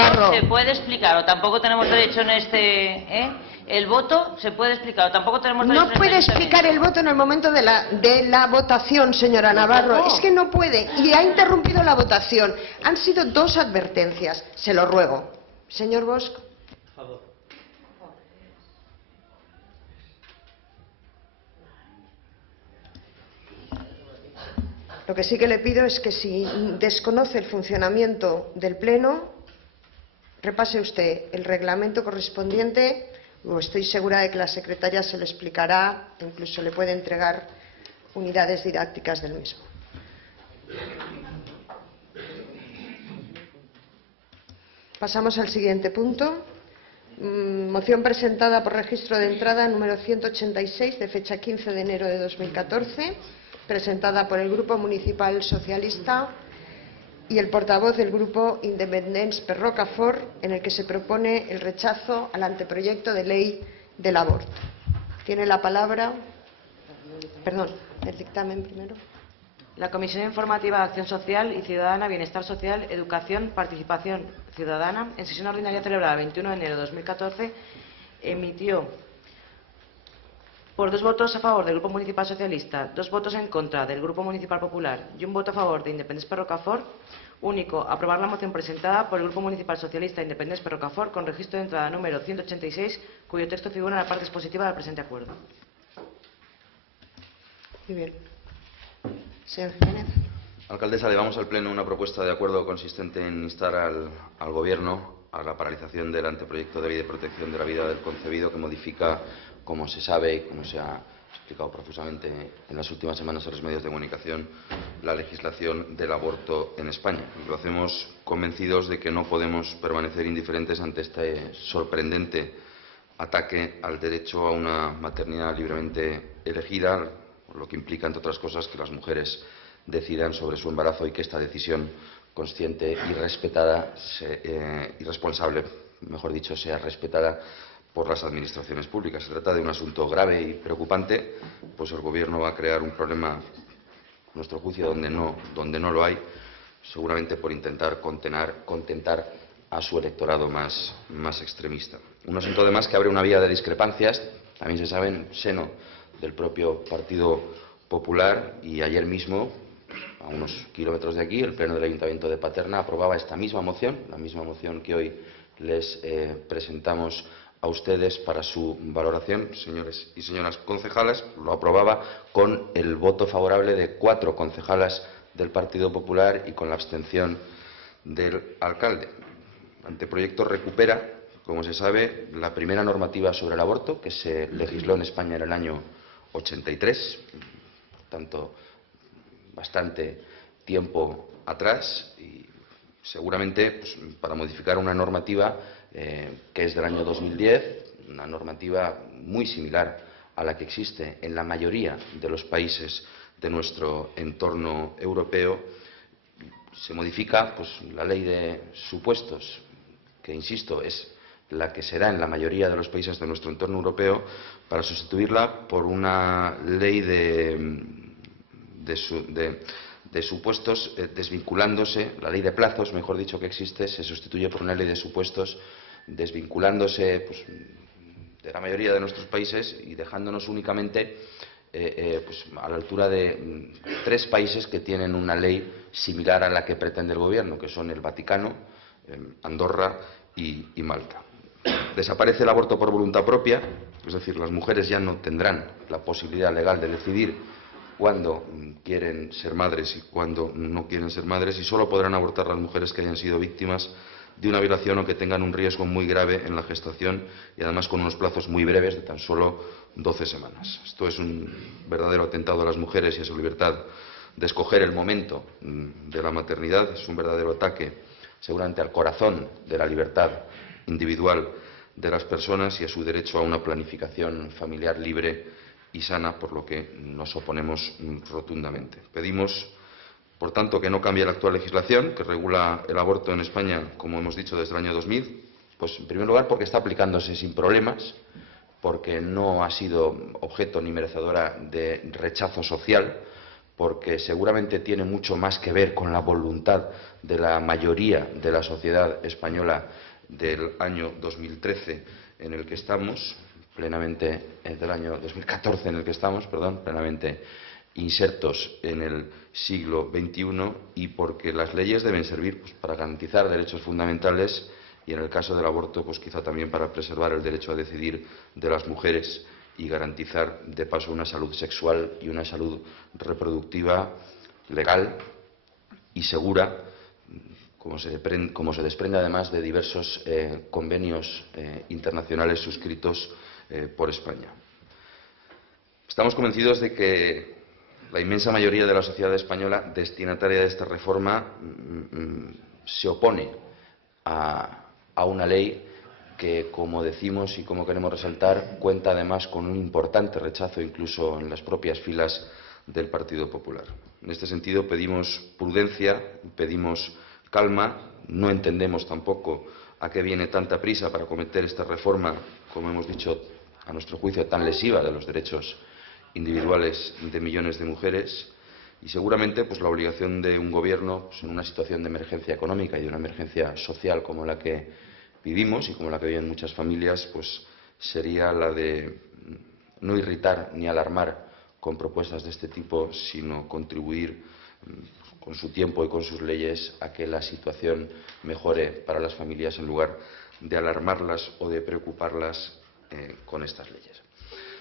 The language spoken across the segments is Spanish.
Navarro. Se puede explicar, o tampoco tenemos derecho en el voto se puede explicar, o tampoco tenemos derecho No puede explicar el voto en el momento de la votación, señora Navarro. Es que no puede. Y ha interrumpido la votación. Han sido 2 advertencias. Se lo ruego. Señor Bosch. Por favor. Lo que sí que le pido es que si desconoce el funcionamiento del Pleno, repase usted el reglamento correspondiente. Estoy segura de que la secretaria se lo explicará, incluso le puede entregar unidades didácticas del mismo. Pasamos al siguiente punto. Moción presentada por registro de entrada número 186 de fecha 15 de enero de 2014, presentada por el Grupo Municipal Socialista y el portavoz del Grupo Independents per Rocafort, en el que se propone el rechazo al anteproyecto de ley del aborto. Tiene la palabra. Perdón, el dictamen primero. La Comisión Informativa de Acción Social y Ciudadana, Bienestar Social, Educación, Participación Ciudadana, en sesión ordinaria celebrada el 21 de enero de 2014, emitió por 2 votos a favor del Grupo Municipal Socialista, 2 votos en contra del Grupo Municipal Popular y 1 voto a favor de Independents per Rocafort, único, aprobar la moción presentada por el Grupo Municipal Socialista Independents per Rocafort con registro de entrada número 186, cuyo texto figura en la parte expositiva del presente acuerdo. Muy bien. Señor Jiménez. Alcaldesa, elevamos al Pleno una propuesta de acuerdo consistente en instar al Gobierno a la paralización del anteproyecto de ley de protección de la vida del concebido, que modifica, como se sabe y como se ha explicado profusamente en las últimas semanas en los medios de comunicación, la legislación del aborto en España. Y lo hacemos convencidos de que no podemos permanecer indiferentes ante este sorprendente ataque al derecho a una maternidad libremente elegida, lo que implica, entre otras cosas, que las mujeres decidan sobre su embarazo y que esta decisión consciente y respetada, y responsable, mejor dicho, sea respetada por las administraciones públicas. Se trata de un asunto grave y preocupante, pues el Gobierno va a crear un problema, a nuestro juicio, donde no lo hay, seguramente por intentar contentar a su electorado más extremista. Un asunto, además, que abre una vía de discrepancias, también se sabe, en seno del propio Partido Popular, y ayer mismo, a unos kilómetros de aquí, el Pleno del Ayuntamiento de Paterna aprobaba esta misma moción, la misma moción que hoy les presentamos a ustedes para su valoración, señores y señoras concejalas. Lo aprobaba con el voto favorable de 4 concejalas del Partido Popular y con la abstención del alcalde. El anteproyecto recupera, como se sabe, la primera normativa sobre el aborto que se legisló en España en el año 83, por tanto, bastante tiempo atrás, y seguramente pues, para modificar una normativa que es del año 2010, una normativa muy similar a la que existe en la mayoría de los países de nuestro entorno europeo. Se modifica pues, la ley de supuestos, que, insisto, es la que se da en la mayoría de los países de nuestro entorno europeo, para sustituirla por una ley de supuestos, desvinculándose, la ley de plazos, mejor dicho, que existe, se sustituye por una ley de supuestos, desvinculándose pues, de la mayoría de nuestros países y dejándonos únicamente pues, a la altura de 3 países que tienen una ley similar a la que pretende el Gobierno, que son el Vaticano, Andorra y Malta. Desaparece el aborto por voluntad propia, es decir, las mujeres ya no tendrán la posibilidad legal de decidir cuándo quieren ser madres y cuándo no quieren ser madres, y solo podrán abortar las mujeres que hayan sido víctimas de una violación o que tengan un riesgo muy grave en la gestación, y además con unos plazos muy breves de tan solo 12 semanas. Esto es un verdadero atentado a las mujeres y a su libertad de escoger el momento de la maternidad. Es un verdadero ataque, seguramente, al corazón de la libertad individual de las personas y a su derecho a una planificación familiar libre y sana, por lo que nos oponemos rotundamente. Pedimos, por tanto, que no cambie la actual legislación que regula el aborto en España, como hemos dicho, desde el año 2000, pues en primer lugar porque está aplicándose sin problemas, porque no ha sido objeto ni merecedora de rechazo social, porque seguramente tiene mucho más que ver con la voluntad de la mayoría de la sociedad española del año 2013 en el que estamos, plenamente del año 2014 en el que estamos, perdón, plenamente insertos en el siglo XXI, y porque las leyes deben servir pues, para garantizar derechos fundamentales y, en el caso del aborto, pues quizá también para preservar el derecho a decidir de las mujeres y garantizar, de paso, una salud sexual y una salud reproductiva legal y segura, como se desprende además de diversos convenios internacionales suscritos por España. Estamos convencidos de que la inmensa mayoría de la sociedad española destinataria de esta reforma se opone a una ley que, como decimos y como queremos resaltar, cuenta además con un importante rechazo incluso en las propias filas del Partido Popular. En este sentido pedimos prudencia, pedimos calma, no entendemos tampoco a qué viene tanta prisa para acometer esta reforma, como hemos dicho, a nuestro juicio tan lesiva de los derechos individuales de millones de mujeres, y seguramente pues la obligación de un gobierno pues, en una situación de emergencia económica y de una emergencia social como la que vivimos y como la que viven muchas familias, pues sería la de no irritar ni alarmar con propuestas de este tipo, sino contribuir con su tiempo y con sus leyes a que la situación mejore para las familias en lugar de alarmarlas o de preocuparlas con estas leyes.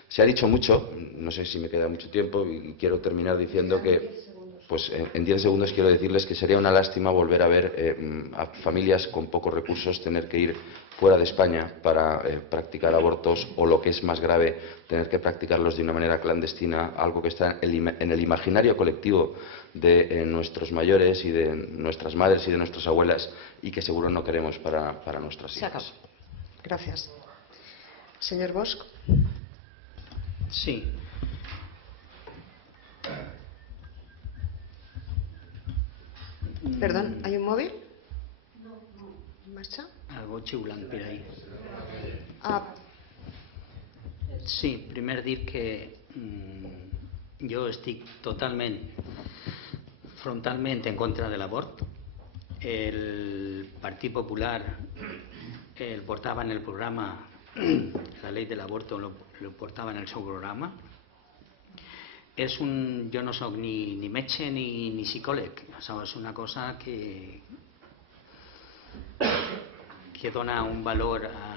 Se ha dicho mucho, no sé si me queda mucho tiempo, y quiero terminar diciendo que pues en 10 segundos quiero decirles que sería una lástima volver a ver a familias con pocos recursos tener que ir fuera de España para practicar abortos, o lo que es más grave, tener que practicarlos de una manera clandestina, algo que está en el imaginario colectivo de nuestros mayores y de nuestras madres y de nuestras abuelas, y que seguro no queremos para nuestras hijas. Gracias. Señor Bosch. Sí. Perdón, ¿hay un móvil? ¿En marxa? Algo xiulant per ahí. Ah, Sí, primer dir que jo estic frontalment en contra de l'avort. El Partit Popular el portava en el programa, la llei de l'avorto lo portava en el seu programa. Jo no soc ni metge ni psicòleg, això és una cosa que dona un valor a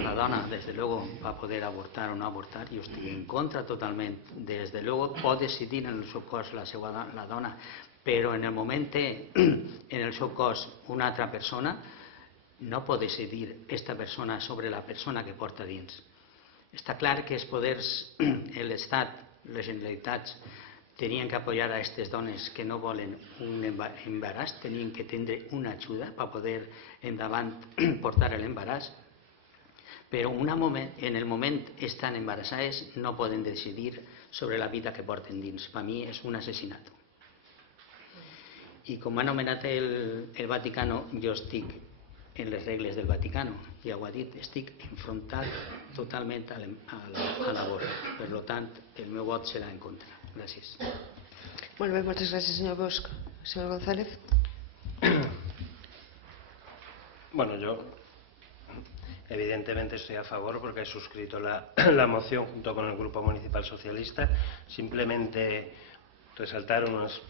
la dona, desde luego, para poder abortar o no abortar. Jo estic en contra totalment. Desde luego pot decidir en el seu cos la dona, però en el moment en el seu cos una altra persona, no pot decidir aquesta persona sobre la persona que porta dins. Està clar que els poders, l'Estat, les Generalitats, tenien que apoyar a aquestes dones que no volen un embaràs, tenien que tindre una ajuda per poder endavant portar l'embaràs, però en el moment estan embarassades no poden decidir sobre la vida que porten dins. Per mi és un assassinat. I com ha anomenat el Vaticano, jo estic en les regles del Vaticano, ja ho ha dit, estic enfrontat totalment a l'avort. Per tant, el meu vot serà en contra. Gràcies. Molt bé, moltes gràcies, senyor Bosch. Senyor González. Bueno, yo evidentemente estoy a favor porque he suscrito la moción junto con el Grupo Municipal Socialista. Simplemente resaltar unos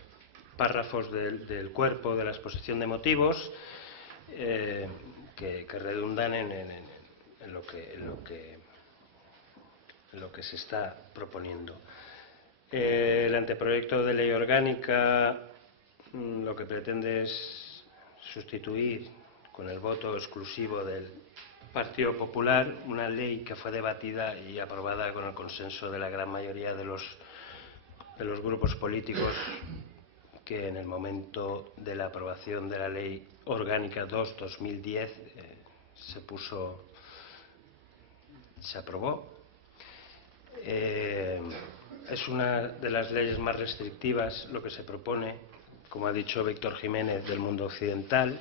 párrafos del cuerpo de la exposición de motivos que redundan en lo que se está proponiendo. El anteproyecto de ley orgánica lo que pretende es sustituir con el voto exclusivo del Partido Popular una ley que fue debatida y aprobada con el consenso de la gran mayoría de los grupos políticos, que en el momento de la aprobación de la Ley Orgánica 2/2010 se aprobó. Es una de las leyes más restrictivas lo que se propone, como ha dicho Víctor Jiménez, del mundo occidental.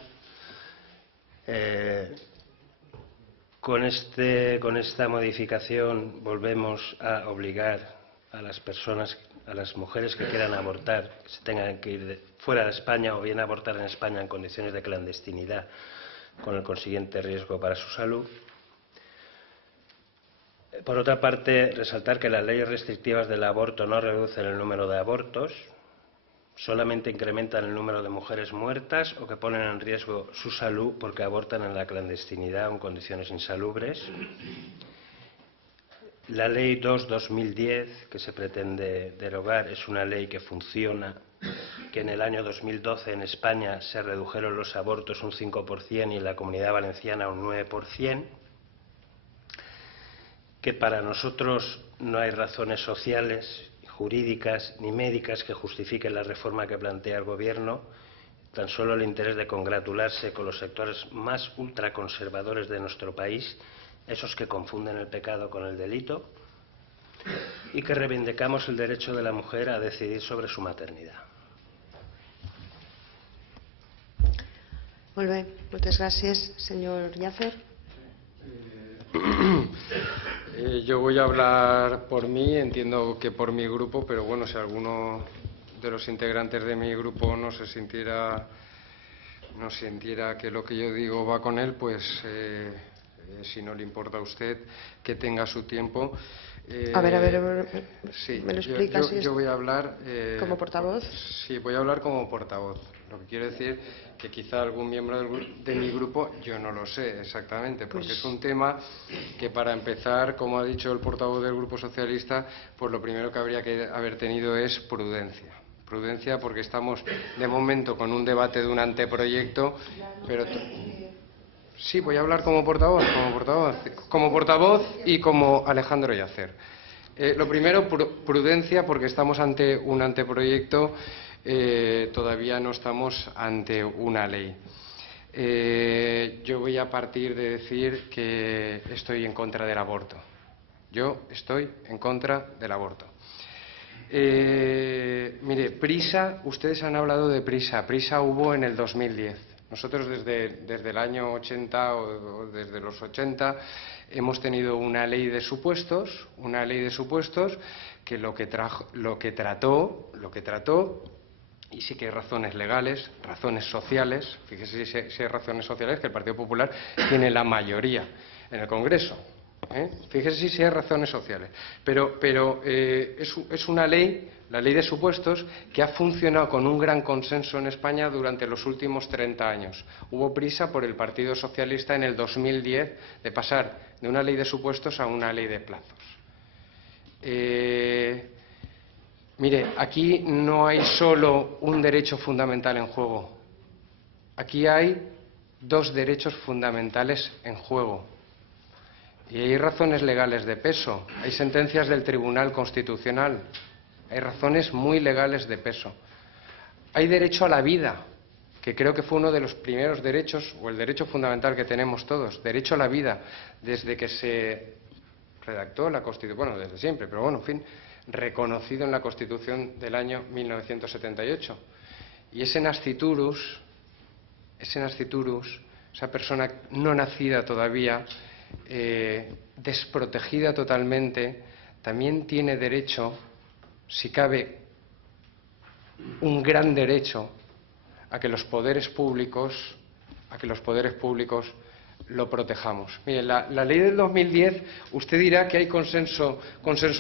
Con esta modificación volvemos a obligar a las personas, a las mujeres que quieran abortar, que se tengan que ir fuera de España o bien abortar en España en condiciones de clandestinidad, con el consiguiente riesgo para su salud. Por otra parte, resaltar que las leyes restrictivas del aborto no reducen el número de abortos, solamente incrementan el número de mujeres muertas o que ponen en riesgo su salud porque abortan en la clandestinidad o en condiciones insalubres. La Ley 2/2010, que se pretende derogar, es una ley que funciona, que en el año 2012 en España se redujeron los abortos un 5% y en la Comunidad Valenciana un 9%, que para nosotros no hay razones sociales, jurídicas ni médicas que justifiquen la reforma que plantea el Gobierno, tan solo el interés de congratularse con los sectores más ultraconservadores de nuestro país, esos que confunden el pecado con el delito, y que reivindicamos el derecho de la mujer a decidir sobre su maternidad. Molt bé, moltes gràcies. Senyor Yácer. Yo voy a hablar por mí, entiendo que por mi grupo, pero bueno, si alguno de los integrantes de mi grupo no sintiera que lo que yo digo va con él, pues si no le importa a usted que tenga su tiempo. A ver, sí, ¿me lo explica? Yo voy a hablar... ¿Como portavoz? Sí, voy a hablar como portavoz. Lo que quiere decir que quizá algún miembro de mi grupo, yo no lo sé exactamente, porque es un tema que, para empezar, como ha dicho el portavoz del Grupo Socialista, pues lo primero que habría que haber tenido es prudencia. Prudencia porque estamos de momento con un debate de un anteproyecto, pero... Sí, voy a hablar como portavoz y como Alejandro Yácer. Lo primero, prudencia, porque estamos ante un anteproyecto, todavía no estamos ante una ley. Yo voy a partir de decir que estoy en contra del aborto. Yo estoy en contra del aborto. Mire, prisa, ustedes han hablado de prisa. Prisa hubo en el 2010. Nosotros desde el año 80 o desde los 80 hemos tenido una ley de supuestos que lo que trató, y sí que hay razones legales, razones sociales, fíjese si hay razones sociales, que el Partido Popular tiene la mayoría en el Congreso. Fíjese si hay razones sociales. Pero es una ley, la ley de supuestos, que ha funcionado con un gran consenso en España durante los últimos 30 años. Hubo prisa por el Partido Socialista en el 2010 de pasar de una ley de supuestos a una ley de plazos. Mire, aquí no hay solo un derecho fundamental en juego. Aquí hay dos derechos fundamentales en juego. Y hay razones legales de peso, hay sentencias del Tribunal Constitucional, hay razones muy legales de peso. Hay derecho a la vida, que creo que fue uno de los primeros derechos, o el derecho fundamental que tenemos todos, derecho a la vida, desde que se redactó la Constitución, bueno, desde siempre, pero bueno, en fin, reconocido en la Constitución del año 1978. Y ese nasciturus, esa persona no nacida todavía, desprotegida totalmente, también tiene derecho, si cabe un gran derecho, a que los poderes públicos lo protejamos. Mire, la ley del 2010, usted dirá que hay consenso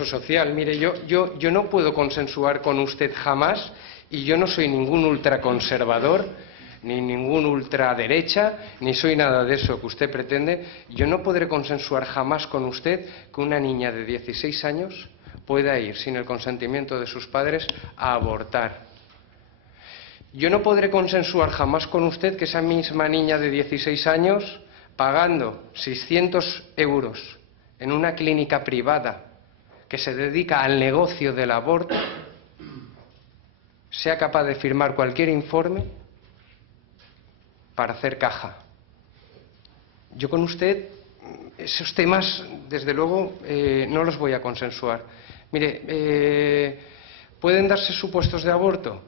social. Mire, yo no puedo consensuar con usted jamás, y yo no soy ningún ultraconservador, ni ningún ultraderecha, ni soy nada de eso que usted pretende. Yo no podré consensuar jamás con usted que una niña de 16 años pueda ir sin el consentimiento de sus padres a abortar. Yo no podré consensuar jamás con usted que esa misma niña de 16 años, pagando 600 euros en una clínica privada que se dedica al negocio del aborto, sea capaz de firmar cualquier informe para hacer caja. Yo con usted esos temas, desde luego, no los voy a consensuar. Mire, ¿pueden darse supuestos de aborto?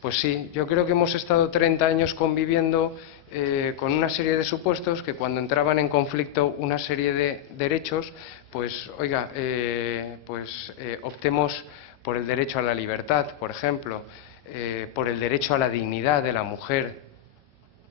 Pues sí, yo creo que hemos estado 30 años conviviendo con una serie de supuestos que, cuando entraban en conflicto una serie de derechos, pues oiga, optemos por el derecho a la libertad, por ejemplo, por el derecho a la dignidad de la mujer.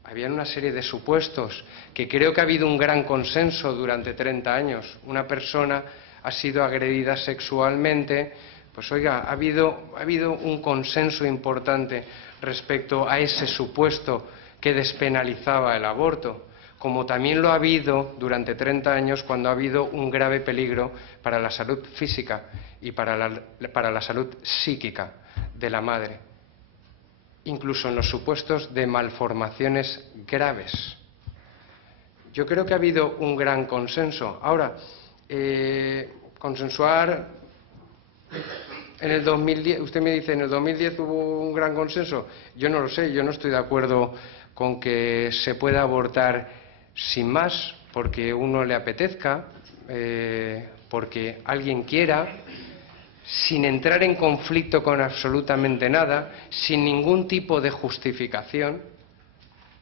Había una serie de supuestos que creo que ha habido un gran consenso durante 30 años. Una persona ha sido agredida sexualmente, pues oiga, ha habido un consenso importante respecto a ese supuesto que despenalizaba el aborto, como también lo ha habido durante 30 años cuando ha habido un grave peligro para la salud física y para la salud psíquica de la madre, incluso en los supuestos de malformaciones graves. Yo creo que ha habido un gran consenso. Ahora, consensuar en el 2010, usted me dice, ¿en el 2010 hubo un gran consenso? Yo no lo sé, yo no estoy de acuerdo con que se pueda abortar sin más, porque uno le apetezca, porque alguien quiera, sin entrar en conflicto con absolutamente nada, sin ningún tipo de justificación.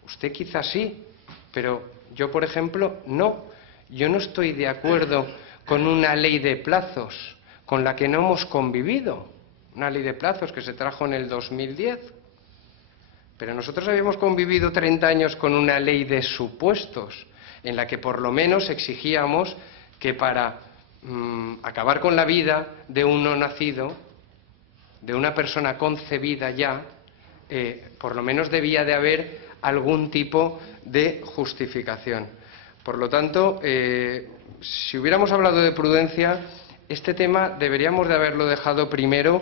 Usted quizás sí, pero yo, por ejemplo, no. Yo no estoy de acuerdo con una ley de plazos con la que no hemos convivido, una ley de plazos que se trajo en el 2010. Pero nosotros habíamos convivido 30 años con una ley de supuestos, en la que por lo menos exigíamos que para acabar con la vida de un no nacido, de una persona concebida ya, por lo menos debía de haber algún tipo de justificación. Por lo tanto, si hubiéramos hablado de prudencia, este tema deberíamos de haberlo dejado primero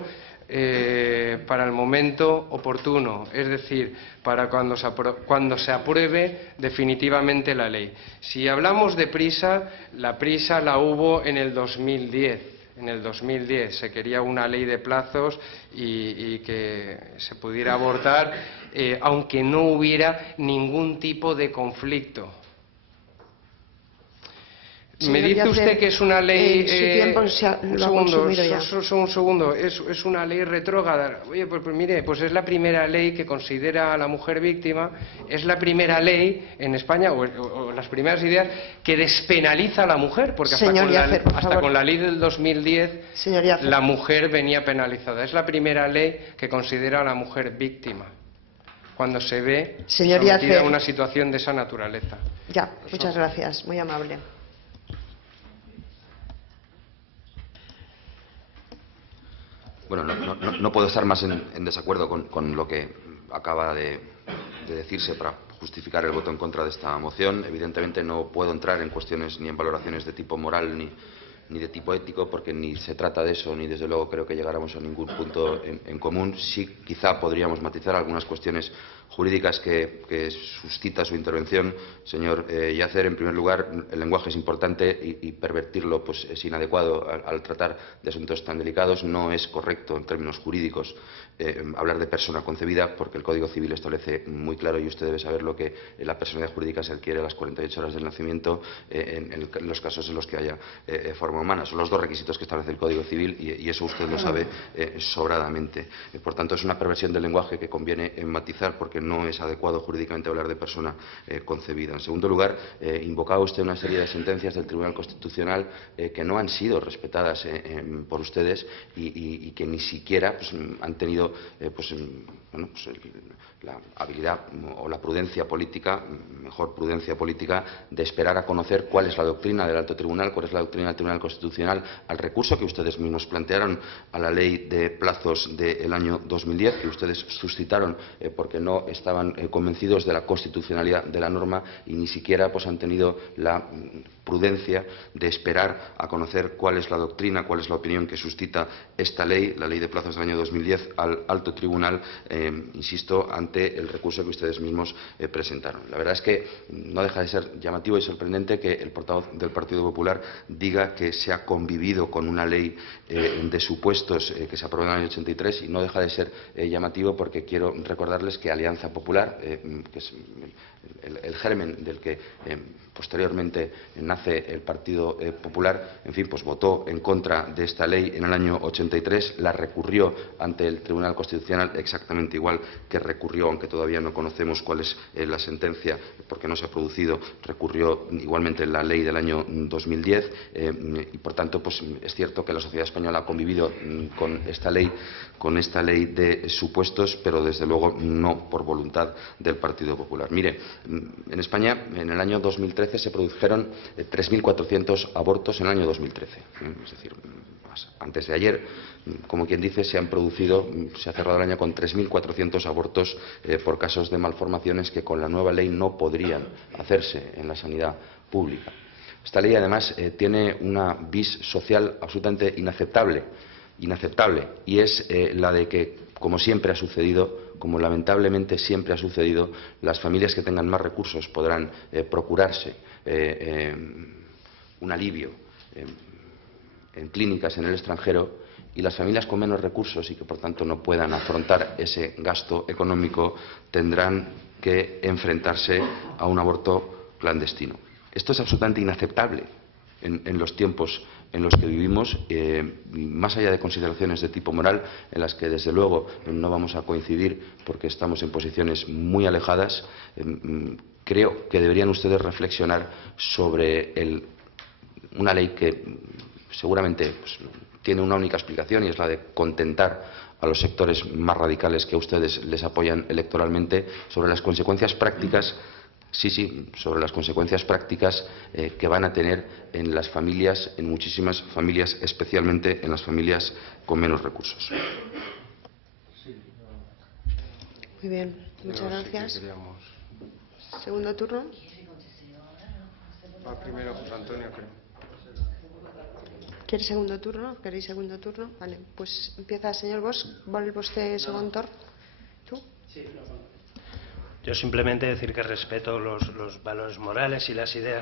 para el momento oportuno, es decir, para cuando se apruebe definitivamente la ley. Si hablamos de prisa, la prisa la hubo en el 2010. En el 2010 se quería una ley de plazos y que se pudiera abortar, aunque no hubiera ningún tipo de conflicto. Me dice usted que es una ley... su tiempo lo ha consumido ya. Un segundo, es una ley retrógrada. Oye, pues mire, pues es la primera ley que considera a la mujer víctima, es la primera ley en España, o las primeras ideas, que despenaliza a la mujer, porque hasta con la ley del 2010 la mujer venía penalizada. Es la primera ley que considera a la mujer víctima, cuando se ve sometida a una situación de esa naturaleza. Ya, muchas gracias, muy amable. Bueno, no puedo estar más en desacuerdo con lo que acaba de decirse para justificar el voto en contra de esta moción. Evidentemente no puedo entrar en cuestiones ni en valoraciones de tipo moral ni de tipo ético, porque ni se trata de eso, ni desde luego creo que llegáramos a ningún punto en común. Sí, quizá podríamos matizar algunas cuestiones jurídicas que suscita su intervención, señor Yacer. En primer lugar, el lenguaje es importante y pervertirlo pues es inadecuado al tratar de asuntos tan delicados. No es correcto en términos jurídicos hablar de persona concebida, porque el Código Civil establece muy claro, y usted debe saberlo, que la personalidad jurídica se adquiere a las 48 horas del nacimiento en los casos en los que haya forma humana. Son los dos requisitos que establece el Código Civil y eso usted lo sabe sobradamente. Por tanto, es una perversión del lenguaje que conviene matizar, porque no es adecuado jurídicamente hablar de persona concebida. En segundo lugar, invocaba usted una serie de sentencias del Tribunal Constitucional que no han sido respetadas por ustedes y que ni siquiera pues, han tenido la habilidad o la prudencia política, mejor prudencia política, de esperar a conocer cuál es la doctrina del Alto Tribunal, cuál es la doctrina del Tribunal Constitucional al recurso que ustedes mismos plantearon a la ley de plazos del año 2010, que ustedes suscitaron porque no estaban convencidos de la constitucionalidad de la norma y ni siquiera pues, han tenido la prudencia de esperar a conocer cuál es la doctrina, cuál es la opinión que suscita esta ley, la ley de plazos del año 2010, al Alto Tribunal, insisto, ante el recurso que ustedes mismos presentaron. La verdad es que no deja de ser llamativo y sorprendente que el portavoz del Partido Popular diga que se ha convivido con una ley de supuestos que se aprobó en el año 83, y no deja de ser llamativo porque quiero recordarles que Alianza Popular, que es el germen del que posteriormente nace el Partido Popular, en fin, pues votó en contra de esta ley en el año 83, la recurrió ante el Tribunal Constitucional exactamente igual que recurrió, aunque todavía no conocemos cuál es la sentencia porque no se ha producido, recurrió igualmente la ley del año 2010 y por tanto pues es cierto que la sociedad española ha convivido con esta ley de supuestos, pero desde luego no por voluntad del Partido Popular. Mire, en España en el año 2013 se produjeron 3.400 abortos en el año 2013. Es decir, antes de ayer, como quien dice, se ha cerrado el año con 3.400 abortos por casos de malformaciones que con la nueva ley no podrían hacerse en la sanidad pública. Esta ley, además, tiene una vis social absolutamente inaceptable, y es la de que, como siempre ha sucedido, como lamentablemente siempre ha sucedido, las familias que tengan más recursos podrán procurarse un alivio en clínicas en el extranjero, y las familias con menos recursos y que por tanto no puedan afrontar ese gasto económico tendrán que enfrentarse a un aborto clandestino. Esto es absolutamente inaceptable en los tiempos en los que vivimos, más allá de consideraciones de tipo moral, en las que desde luego no vamos a coincidir porque estamos en posiciones muy alejadas. Creo que deberían ustedes reflexionar sobre una ley que seguramente pues, tiene una única explicación, y es la de contentar a los sectores más radicales que a ustedes les apoyan electoralmente, sobre las consecuencias prácticas. Sí, sobre las consecuencias prácticas que van a tener en las familias, en muchísimas familias, especialmente en las familias con menos recursos. Muy bien, muchas gracias. Segundo turno. Va primero José Antonio, creo. ¿Quieres segundo turno? ¿Queréis segundo turno? Vale, pues empieza el señor Bosch. ¿Vol vostè segon torn? ¿Tú? Yo simplemente decir que respeto los valores morales y las ideas